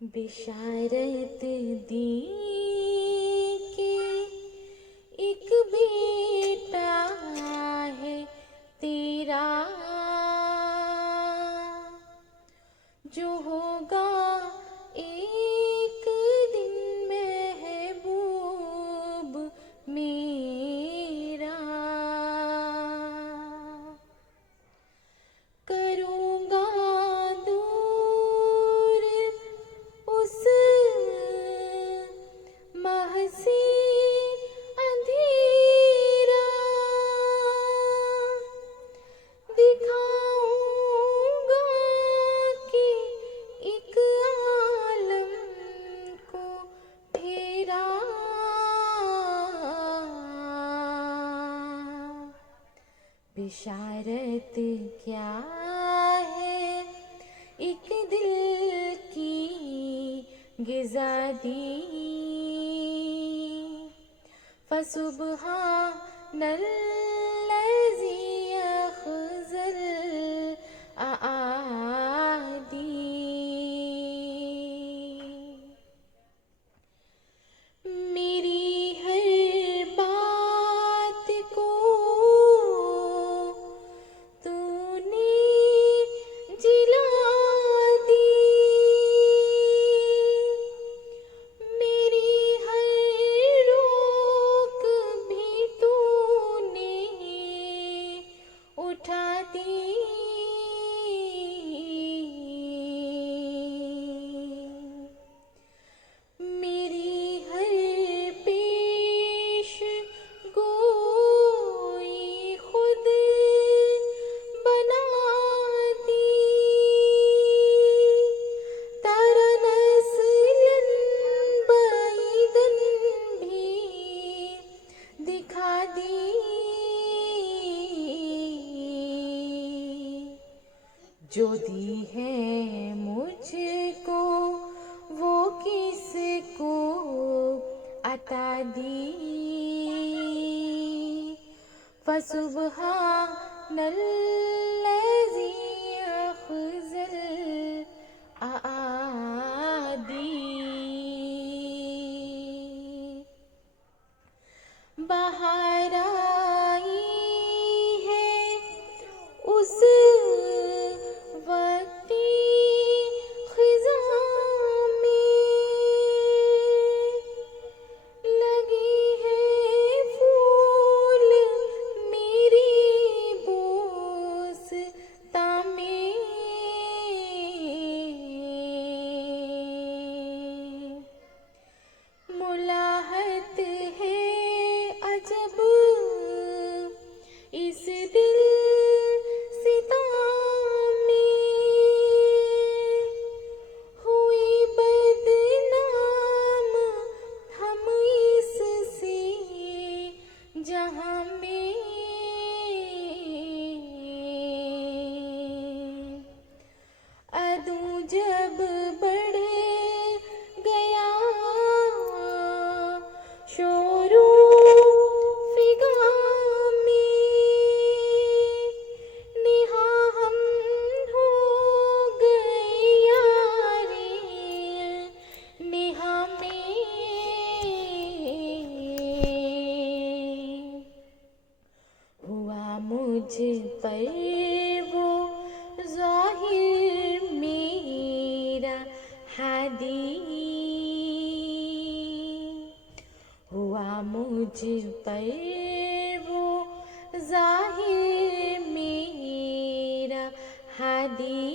بشارت دی کہ ایک بیٹا ہے تیرا جو ہوگا ایک دن محبوب میرا. کروں گا دور اس محضی اندھیرا, دکھاؤں گا کہ ایک عالم کو پھیرا. بشارت کیا ہے ایک دل کی غذا دی, فسبحان الذی اخزى الاعادی. میری ہر بات کو تو نے جلا دی, میری ہر روک بھی تو نے اٹھا دی. میری ہر پیش گوئی خود بنا دی, ترا نسلاً بعیداً بھی دکھا دی. جو دی ہے مجھ کو وہ کس کو عطا دی, فسبحان الذی اخزى الاعادی. بہار آئی ہے اس وقتی خزاں میں, لگی ہے پھول میری بوستاں میں. ملاحت ہے عجب اس دل ستا میں, ہوئی بدنام ہم اس سے جہاں میں. عدو جب بڑھ گیا شور و فغاں میں, نہاں ہم ہو گئے یاری نہاں میں. ہوا مجھ پر وہ ظاہر میرا ہادی, ہوا مجھ پر وہ ظاہر میرا ہادی,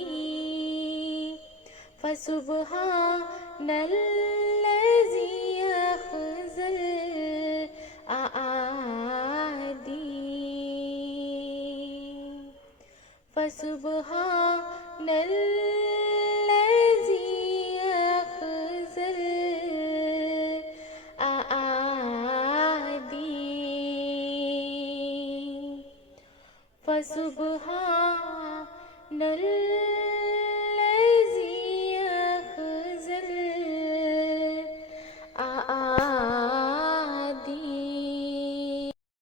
فسبحان الذی اخزى الاعادی. فسبحان الذی اخزى الاعادی. فسبحان